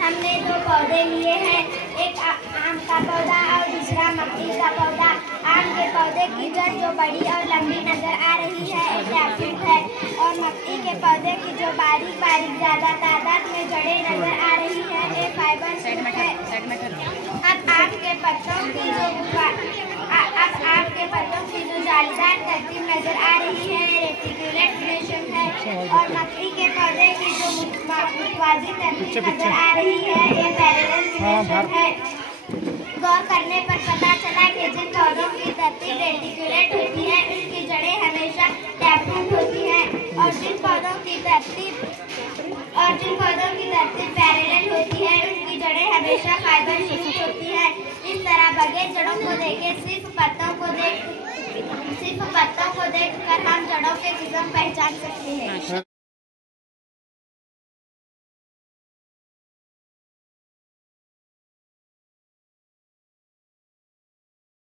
हमने दो पौधे लिए हैं, एक आम का पौधा और दूसरा मक्खी का पौधा। आम के पौधे की जड़ जो बड़ी और लंबी नजर आ रही है एक टैपरूट है, और मक्खी के पौधे की जो बारीक बारीक ज्यादा तादाद में जड़ें नजर आ रही है एक फाइबर शूट है। अब आम के पत्तों की जो जालीदार तरतीब नजर आ रही है रेटिकुलेट रेशम है, और मक्खी के पौधे की जो मुतवाज़ी तरतीब नजर आ रही है ये पैरेलल रेशम है। गौर करने पर पता चला कि जिन पौधों की तरतीब रेटिकुलेट होती है उनकी जड़ें हमेशा टैपरूट होती हैं, और जिन पौधों की तरतीब पैरेलल होती है उनकी जड़ें हमेशा फाइबर शूट होती है। इस तरह बगैर जड़ों को देखे सिर्फ पत्तों को देखकर हम जड़ों के किस्म पहचान सकते हैं।